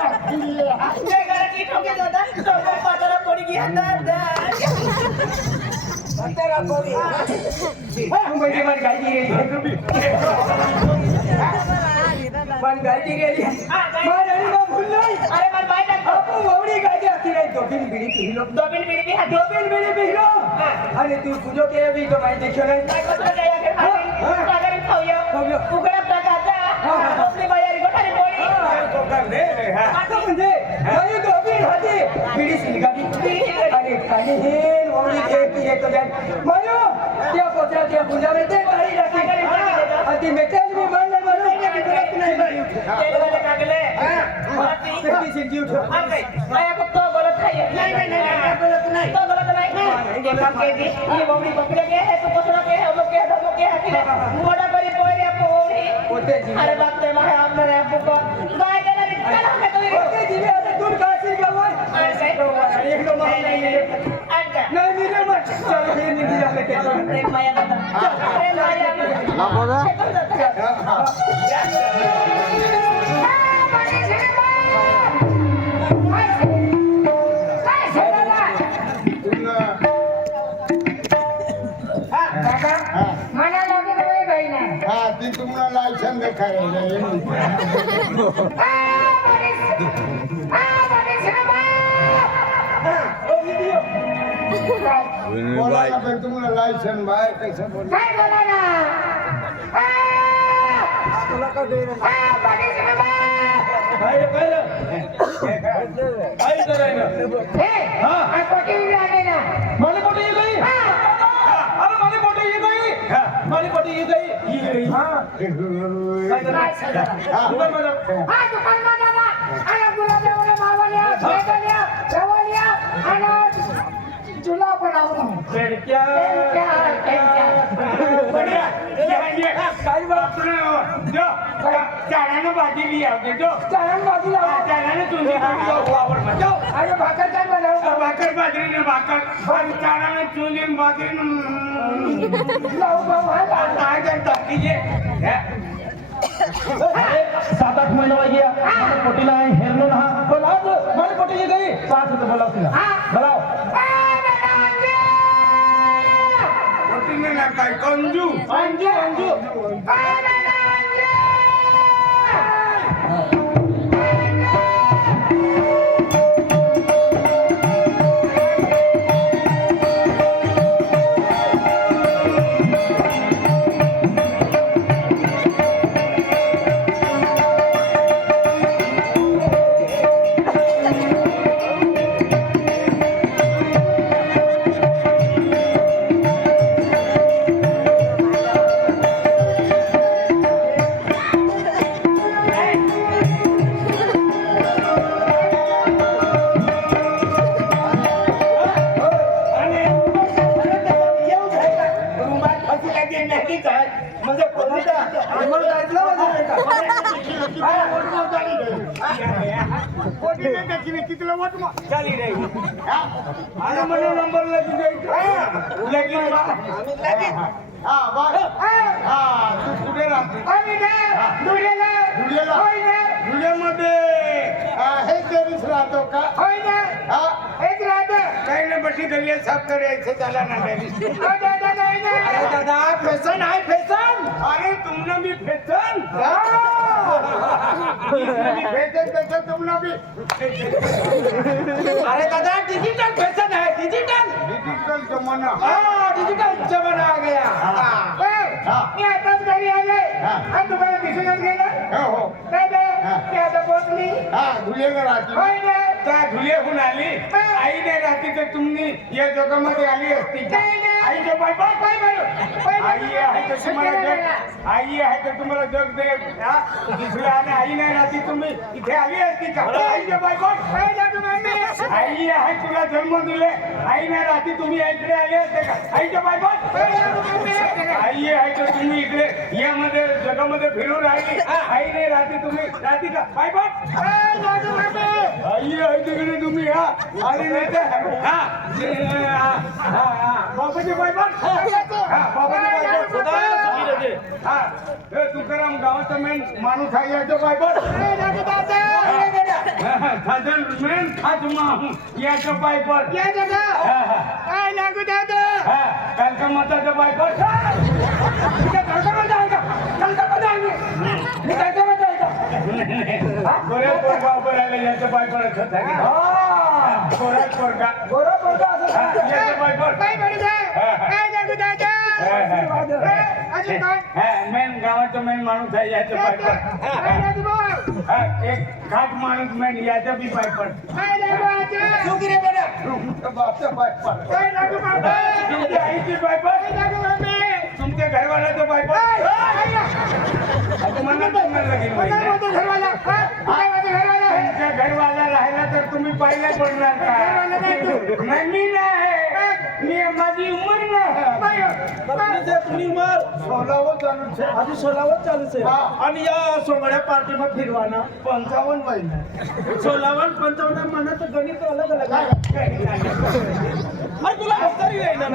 ते घराची ठोके दादा ठोके पाताला कोणी घ्या आता म्हणजे काही दोबीन होती बिडी शिलगावी आणि काही हे ववडी हे ती हे तो जाय मायो त्या पोत्या त्या पुजारे ते काही राहते आणि ती मेटेल मी मानलं म्हणून नाही तेलवाले कागले माती. त्याची शिंदी उठव हा काय? काय आपण तो बोलत नाही. तो बोलत नाही. एक काम केली. ही बावडी बकऱ्या के है, तो कसरा के है, वो के है, धर्म के है, की है. मोडा करी पोरी. पोते जी अरे बाप रे, माहे आपलं रे, आपलं હા તે તમને લાયસન્સ દેખાય तुम्हाला लायसन बाहेर कसं बोल. काय काय काय करायचं माने पोटे ये गई अरे माने पोटे ये गई माने पोटे ये गई ये गई हां काय करायचं उधर मजा तुला बनवलं बेडक्या काय भाजी लिया जो चारण भाजी चारानं तुझी आवड अरे भाकर काय भाकर बाजरीनं भाकर चारानं चुली बाजरीनं लावू काय करता कीजिए सात आठ महिना वागे मला पोटीला हेरलो ना बोला मला पोटी गई पाच होतं बोला बोलाव. ને ના કાઈ કંજુ કંજુ. કંજુ. हा बघ हा तू कुठे राहते? धुळ्याला धुळ्यामध्ये हा, हे तेरीस राहतो का? हा. काही नाही बटी गल्ली साफ करायचं त्याला ना अरे दादा फेसन आहे अरे तुमनं मी फेसन फेसन फेसन तुमनं मी अरे दादा डिजिटल फेसन है डिजिटल डिजिटल जमाना. हाँ डिजिटल जमाना आ गया. मी आताच घरी आले आणि तुम्हाला दिसूनच गेलं? हो हो. नाही मी आता पोचली. हा धुळेला राहते होय ना? त्या धुलेहून आली. आई नाही राहती तर तुम्ही या जगामध्ये आली असती का? नाही, नाही. आईच्या बाय बाय बाय बाय आई आहे तर तुम्हाला जग आई आहे तर तुम्हाला जग दे हा? दुसऱ्या आणि आई नाही राहती तुम्ही इथे आली असती का? आईच्या बाय बाय आई आहे तुला जन्म दिले. आई नाही राहती तुम्ही इकडे आले असते का? आईच्या बाय बाय आई आहे तर तुम्ही इकडे यामध्ये जगामध्ये फिरून राहिली. आई नाही राहती तुम्ही राहती का? बाय बाय आई आहे तिकडे तुम्ही हा? आणि नाही तर हा? जे- हा, हा, हा. बाबाजी बाय बाय हा बाबाजी बाय बाय सदा सुखी रहे. हा. हे तुकाराम गावाचा मेन माणूस आहे याचं बाय बाय हा. मेन खाजमा याच्या पायपट या दादा हा, हा. काय लागू दादा हा, कालच्या मताच्या पायपट पोरगा उभं पोरगा काय काय अजून काय मेन गावाचा मेन माणूस आहे याच्या पायपट काय भाऊ? हा, एक खाट माणूस मेन याच्या बी पायपट काय लागू आजी? काय तुमच्या तुमच्या घरवाल्याचं पायपट काय? काय तुमच्या घरवाला तर तुम्ही पाहिला पडणार का नाही मी नाही मी माझी उमर आधी सोलावर चालूच आहे आणि या सोंगड्या पार्टीमा फिरवाना पंचावन्न महिना सोलावन्न पंचावन्न महिन्याचं गणित अलग अलग आहे तुला हस्तारी येणार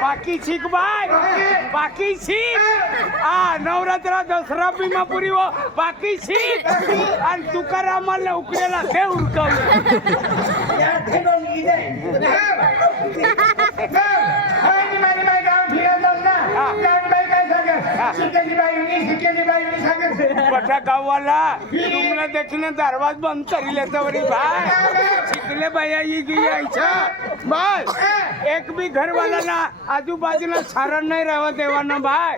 बाकी शिक बाय. बाकी शिक हा नवरात्र दसरा भीमापुरी हो बाकी शिक आणि तुकारामाला उकडेला ते उरकवलं. गाववाला तुमला देखील दरवाज बंद करी लेतावरी भाई शिकले बाया की यायचा बस एक भी घरवाला ना आजूबाजूला सारण नाही राहत देवा ना भाई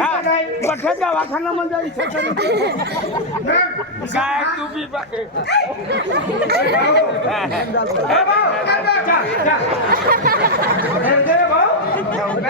हा, बठा दवाखाना करू काय तू बी बा-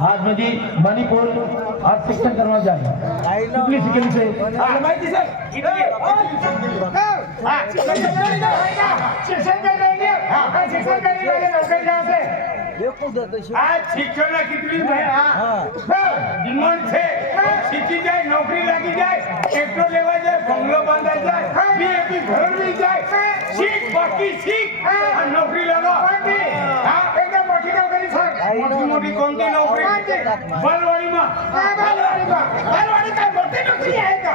आज म्हणजे मणिपूर आज शिक्षण करवा जाए कुठली शिकली से शिक्षण कर रही है. शिक्षण બેકૂફ હતો શું? આ શિક્ષણના કેટલી ભાઈ આ ડિમાન્ડ છે. શીખી જાય નોકરી લાગી જાય ટ્રેક્ટર લેવા જાય બંગલો બાંધા જાય બીએપી ઘર લઈ જાય. શીખ બાકી શીખ. આ નોકરી લાગો હા નોકરી છે. બલવાડીમાં. બલવાડીમાં. બલવાડી. કઈ મોટી નોકરી હે કા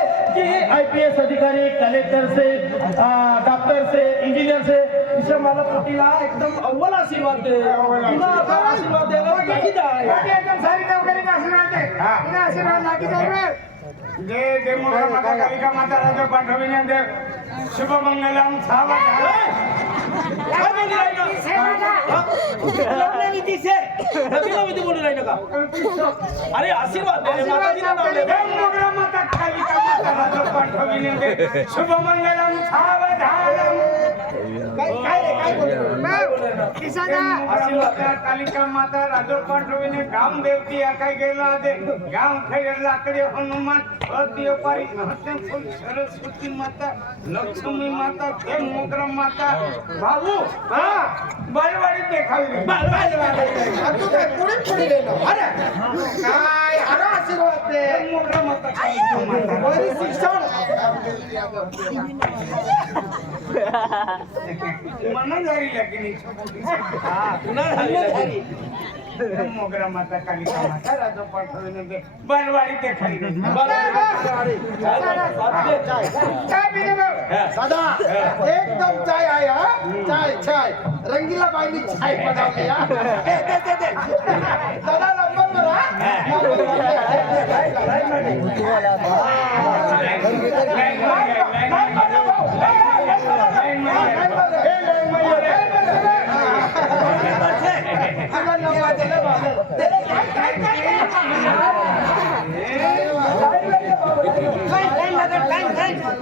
जबकि आईपीएस अधिकारी कलेक्टर से डॉक्टर से इंजीनियर से इसे मला पोटीला एकदम अव्वल आशीर्वाद दे. आशीर्वाद. द्यायला सारी नोकरी आशीर्वाद दे आशीर्वाद लागीत आहे. जय जय मोठा माता कालिका माता राजा पांडवीने देव. शुभमंगलम सावधान. काय बोलू राहिलो? लग्नविधी से लग्नविधी बोलू राहिलं का अरे आशीर्वाद दे रे, माताजीला नाव दे. जय मोगरा माता कालिका माता राजा पाठविणे शुभमंगलम सावधानम आशीर्वाद द्या, कालिका माता राजा पाठविणे गाम देवती या काय गेला दे गाम खैर लाकडे हनुमान अतिय पारी हत्या फुल सरस्वती मोगरा माता. तू एकदम चाय आहे हा? चाय चाय रंगीला बाईनी चाय बनवली दे, दे, दे, दे. दादा नंबर बरं एकदम काय असे आहे दादा खतरनाक जायचंय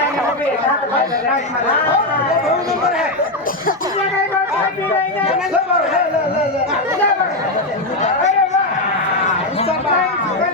आम्ही घरी. या बाजूला जाऊन दोन कप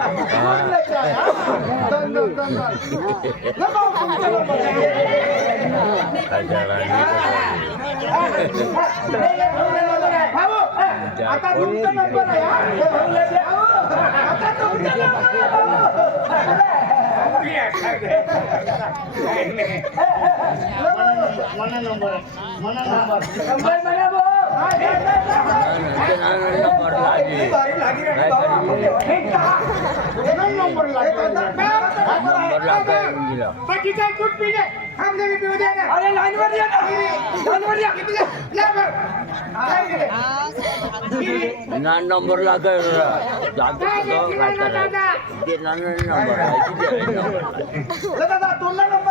आता तुमचा नंबर आहे हा? आता तुमचा नंबर आहे नंबर बाकीचा दूध पिणे थांबले पिऊ द्या ना अरे लाईनवर या ना. लाईनवर या. या बरं. काय रे? नान नंबर लागेल.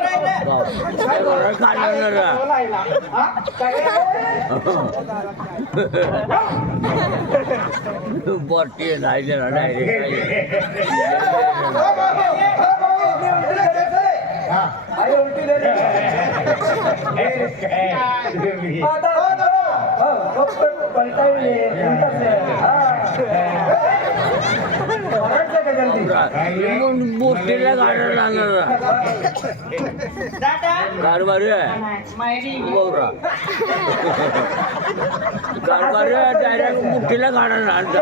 बॉटी नाही डायरेक्ट बोटीला काढणार लागणार. दादा. कारभार मायरी. गौरा कारभार तर डायरेक्ट मुठीला काढणार आणला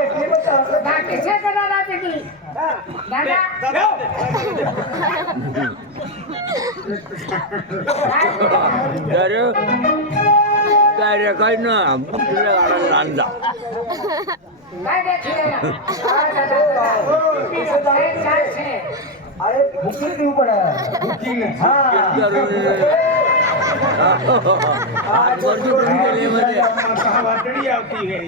अरे बुकिंग देऊ पण आज वरती गेले मध्ये वाटडी आवती घरी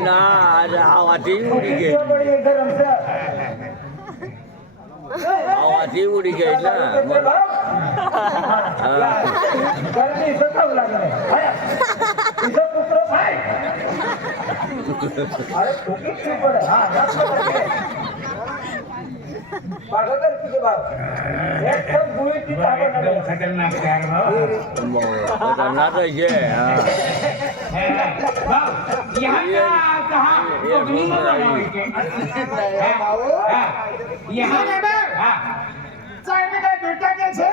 ना आज आवाजी उडी घे आवाजी उडी घ्यायला मग हा. गर्दी सतावं लागलं तिचं पुत्र काय अरे बुकिंग देऊ पण हा मागं कर तुझे बाप एकदम गुळीची ताकद एकदम खतरनाक प्यार भाऊ खतरनाक है ये हाँ। भाऊ यहाँ का कहाँ पत्नी में बनाओ के हाँ, यहाँ हाँ चाय में काय भेटा कैसे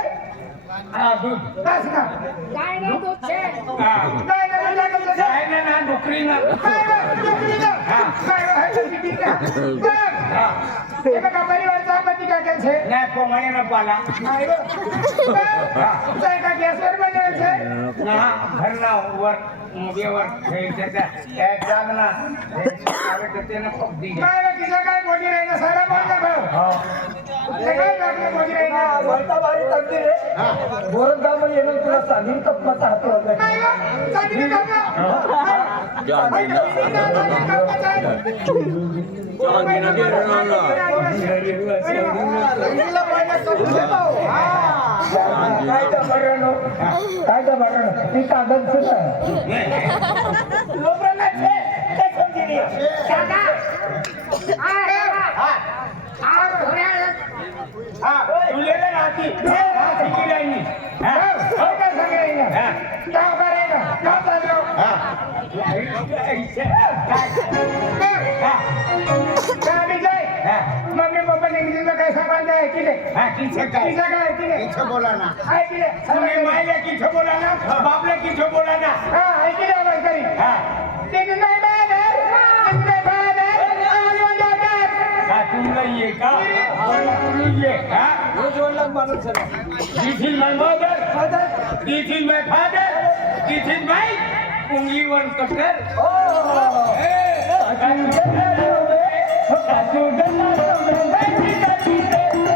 हा दूध बस ना हा काय नाही काय नाही काय ना ना नोकरी ना काय नाही, नोकरी ना. काय करायचे? नाही पोमाने पाला नाही गं. बघ. काय का गॅसवर बनवायचे? ना घरना वर मुगेवर ठेवायचं त्या त्या जागना त्यानं पगडी घ्या. काय बघ, तिचं काय मोठी नाही ना, सारा बोलला भाऊ. ते काय लागलं मोठी नाही ना? बोलता बारी तगदी रे गोरखगावमध्ये येणं तुला सांगीन कप्पाचा हात होता काय गं? चांगली कामं. काय का बरं ती कागद सुद्धा लोकरांना छे, का मम्मी पप्पा नेहमीचं काय सांगायचं आहे की नाही? तिचं काय की नाही? इथं बोला ना आहे की नाही? मायला बोला ना बापले किती बोला ना हा, आहे की नाही तरी? हा तिचं नाही का ये का तुला ये हा This is my mother. This is my father. This is my one cutter. Hey. काजू गल्ला